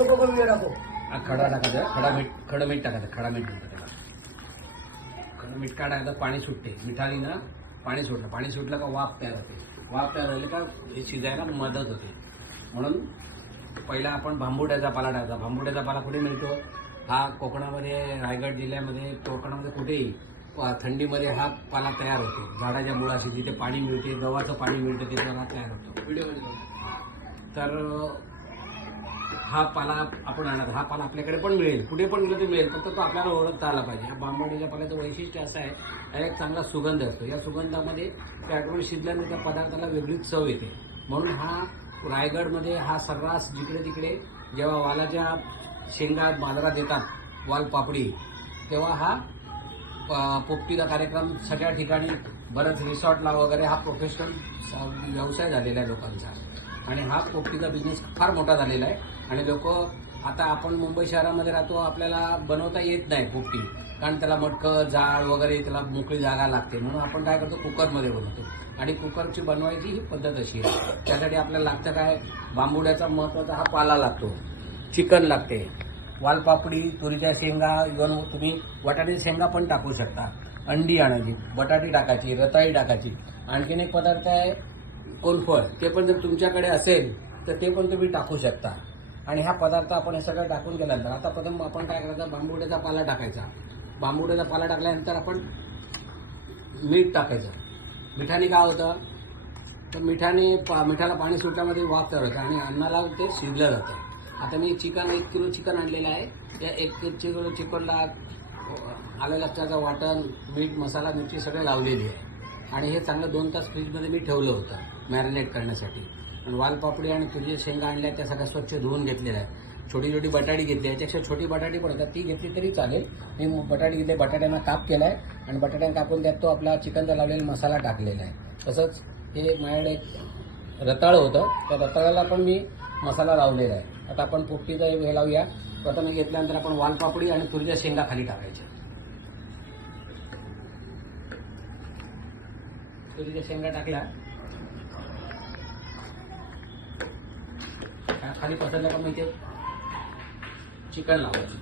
खडा टाकायचा, खडा मीठ टाकायचं, खडा मीठ म्हणतात त्याला. खडा मीठ काढायचं, पाणी सुटते मिठालीनं. पाणी सुटलं का वाफ तयार होते. वाफ तयार झाली का हे शिजायला मदत होते. म्हणून पहिला आपण भांबुड्याचा पाला टाकायचा. भांबुड्याचा पाला कुठे मिळतो? हा कोकणामध्ये, रायगड जिल्ह्यामध्ये, कोकणामध्ये कुठेही थंडीमध्ये हा पाला तयार होतो. झाडाच्या मुळाशी जिथे पाणी मिळते, गव्हाचं पाणी मिळतं तिथे हा तयार होतो. तर हा पाला आपण आणायचा. हा पाला आपल्याकडे पण मिळेल, कुठे पण गेलं ते मिळेल, फक्त तो आपल्याला ओळखता आला पाहिजे. या बांबुड्याच्या पाल्याचं वैशिष्ट्य असं आहे, हा एक चांगला सुगंध असतो. या सुगंधामध्ये त्या आठवण शिजल्यानंतर त्या पदार्थाला वेगळीच चव येते. म्हणून हा रायगडमध्ये हा सर्रास जिकडे तिकडे जेव्हा वालाच्या शेंगा बाजारात येतात, वाल पापडी, तेव्हा हा पोपटीचा कार्यक्रम सगळ्या ठिकाणी, बऱ्याच रिसॉर्टला वगैरे हा प्रोफेशनल व्यवसाय झालेला आहे लोकांचा. आणि हा पोपटीचा बिझनेस फार मोठा झालेला आहे. आणि लोक आता आपण मुंबई शहरामध्ये राहतो, आपल्याला बनवता येत नाही पोपटी, कारण त्याला मटकं जाळ वगैरे त्याला मोकळी जागा लागते. म्हणून आपण काय करतो, कुकरमध्ये बनवतो. आणि कुकरची बनवायची ही पद्धत अशी आहे. त्यासाठी आपल्याला लागतं काय, बांबुड्याचा महत्त्वाचा हा पाला लागतो, चिकन लागते, वालपापडी, तुरीच्या शेंगा, इव्हन तुम्ही बटाट्याच्या शेंगा पण टाकू शकता. अंडी आणायची, बटाटी टाकायची, रताळी टाकायची. आणखीन एक पदार्थ आहे कोनफळ, ते पण जर तुमच्याकडे असेल तर ते पण तुम्ही टाकू शकता. आणि हा पदार्थ आपण हे सगळं टाकून गेल्यानंतर आता प्रथम आपण काय करायचं, बांबुड्याचा पाला टाकायचा. बांबुड्याचा पाला टाकल्यानंतर आपण मीठ टाकायचं. मिठाने काय होतं, तर मिठाला पाणी सुटल्यामध्ये वाफ तयार होतं आणि अन्नाला ते शिजलं जातं. आता मी 1 किलो चिकन आणलेलं आहे. या 1 किलो चिकनला आलं लसणाचं वाटण, मीठ, मसाला, मिरची सगळे लावलेली आहे. आणि हे चांगलं 2 तास फ्रीजमध्ये मी ठेवलं होतं मॅरिनेट करण्यासाठी. आणि वालपापडी आणि तुझी शेंगा आणल्या, त्या सगळ्या स्वच्छ धुवून घेतलेल्या आहेत. छोटी छोटी बटाटी घेतली, याच्यापेक्षा छोटी बटाटी पण होतात, ती घेतली तरी चालेल. मी बटाटी घेतली, बटाट्यांना काप केला आहे आणि बटाट्यांना कापून त्यात तो आपला चिकनचा लावलेला मसाला टाकलेला आहे. तसंच हे माझ्याकडे एक रताळं होतं, त्या रताळ्याला पण मी मसाला लावलेला आहे. आता आपण पोपटीचा हे लावूया. प्रथम हे घेतल्यानंतर आपण वालपापडी आणि तुरीच्या शेंगा खाली टाकायच्या. तुरीच्या शेंगा टाकल्या, खाली पसरल्या का मग इथे चिकन लावायचं.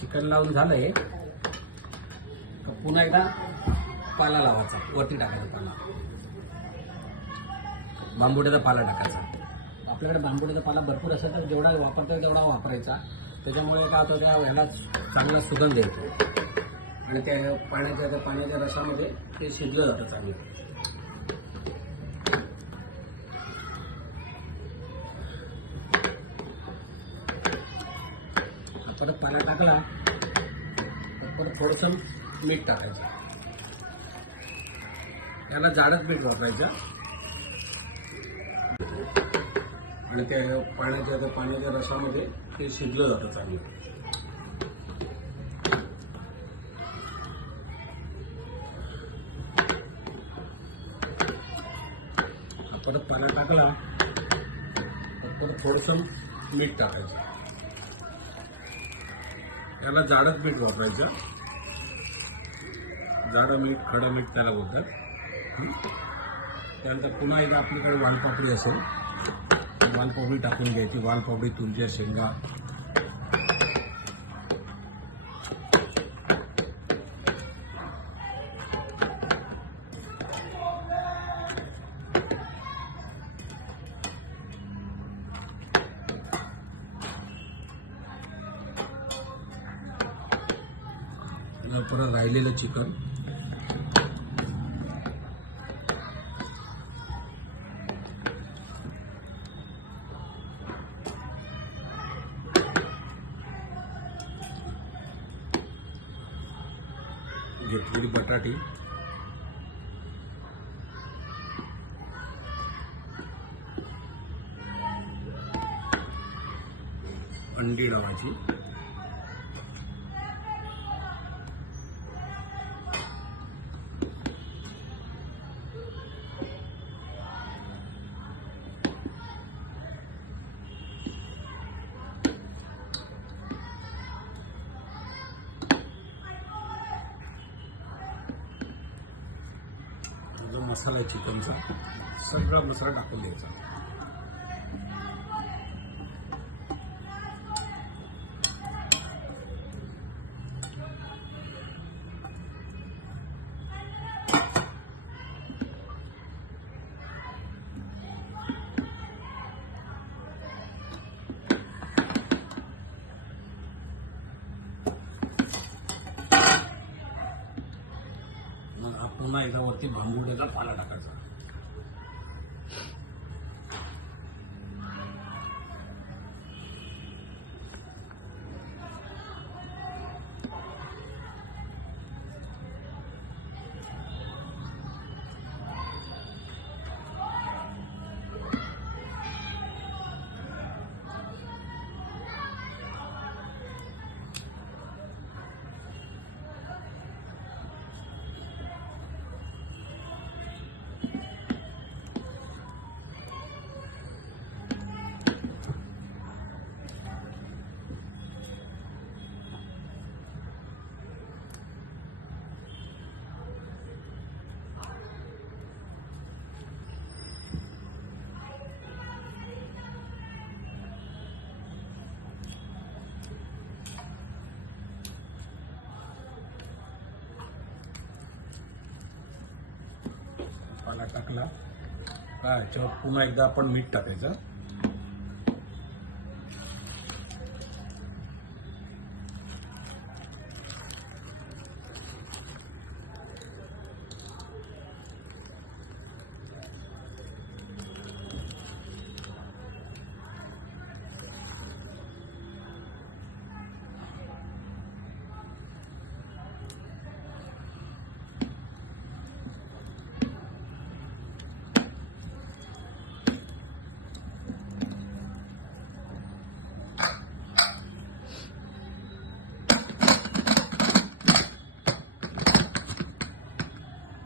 चिकन लावून झालंय, पुन्हा एकदा पाला लावायचा, वरती टाकायचा पाला, बांबुड्याचा पाला टाकायचा. आपल्याकडे बांबुड्याचा पाला भरपूर असेल तर जेवढा वापरता तेवढा वापरायचा. त्याच्यामुळे काय होतं, त्या ह्याला चांगला सुगंध येतो आणि त्या पाण्याच्या रसामध्ये ते शिजलं जातं चांगलं. परत पाला टाकला तर परत थोडंसं मीठ टाकायचं. त्याला जाडच मीठ वापरायचं आणि त्या पाण्याच्या रसामध्ये ते शिजलं जातं चांगलं. परत पाला टाकला तर परत थोडंसं मीठ टाकायचं. त्याला जाडच मीठ वापरायचं, जाडं मीठ, खडं मीठ त्याला बोलतात. त्यानंतर पुन्हा एकदा आपल्याकडे वालपापडी असेल, वालपापडी टाकून घ्यायची. वालपापडी, तुरीच्या शेंगा, परत राहिलेलं चिकन, घेतलेली बटाटी, अंडी लावायची, मसाला चिकनचा सगळा मसाला टाकून द्यायचा. पुन्हा एकदा वरती भांबुड्याचा पाला टाकायचा. पाला टाकला का याच्यावर पुन्हा एकदा आपण मीठ टाकायचं.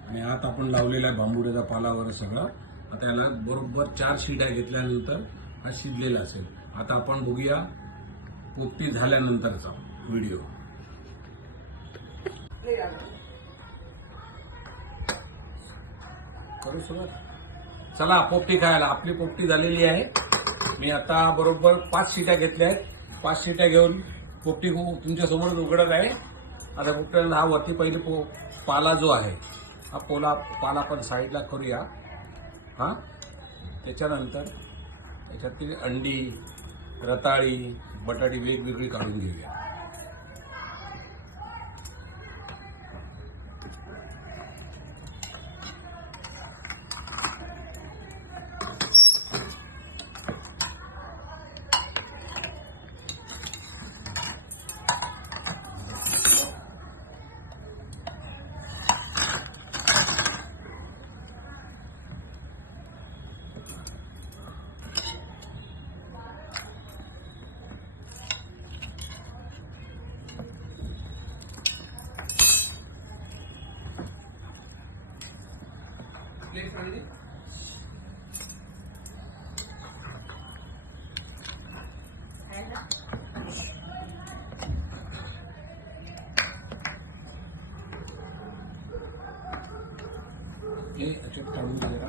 आणि आत आपण लावलेला आहे भांबुड्याचा पाला वगैरे सगळं. आता याला बरोबर 4 शिट्या घेतल्यानंतर हा शिजलेला असेल. आता आपण बघूया पोपटी झाल्यानंतरचा व्हिडिओ. करू सुरुवात. चला पोपटी खायला. आपली पोपटी झालेली आहे. मी आता बरोबर 5 शिट्या घेतल्या आहेत. 5 शिट्या घेऊन पोपटी तुमच्या समोर उघडत आहे. आता पोपट्याला हा वरती पहिले पाला जो आहे हा पाला आपण साईडला करूया. हा त्याच्यानंतर याच्यातील अंडी, रताळी, बटाटी वेगवेगळी काढून घेऊया. प्लेट काढली. हे याच्यात काढून घे जरा.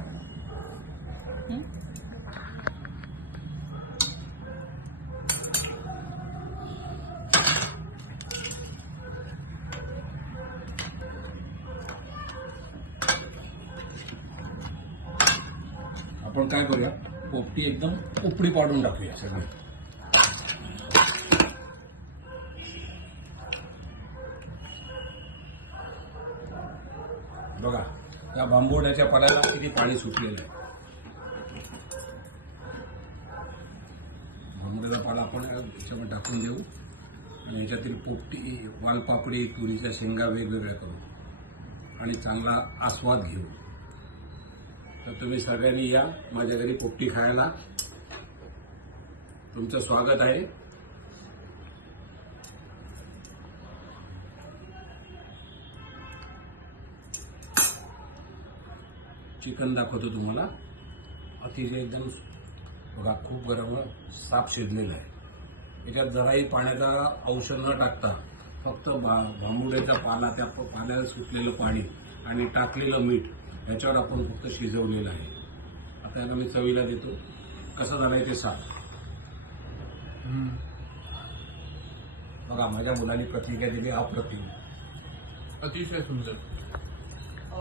आपण काय करूया, पोपटी एकदम उपडी पाडून टाकूया सगळी. बघा त्या बांबोड्याच्या पाल्याला किती पाणी सुटलेलं आहे. बांबोड्याचा पाला आपण याच्यामध्ये टाकून देऊ आणि याच्यातील पोपटी, वालपापडी, तुरीच्या शेंगा वेगवेगळ्या करू आणि चांगला आस्वाद घेऊ. तर तुम्ही सगळ्यांनी या माझ्या घरी पोपटी खायला. तुमचं स्वागत आहे. चिकन दाखवतो तुम्हाला. अतिशय एकदम बघा खूप गरम साफ शिजलेलं आहे. याच्यात जराही पाण्याचा अंश न टाकता फक्त बांबुड्याचा पाला, त्या पाल्याला सुटलेलं पाणी आणि टाकलेलं मीठ ह्याच्यावर आपण फक्त शिजवलेलं आहे. आता याला मी चवीला देतो. कसं झालंय ते सांग. बघा माझ्या मुलांनी प्रतिक्रिया दिली अप्रतिम. अतिशय सुंदर.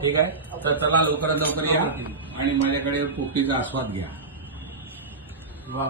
ठीक आहे. तर चला लवकरात लवकर या आणि माझ्याकडे पोपटीचा आस्वाद घ्या. वा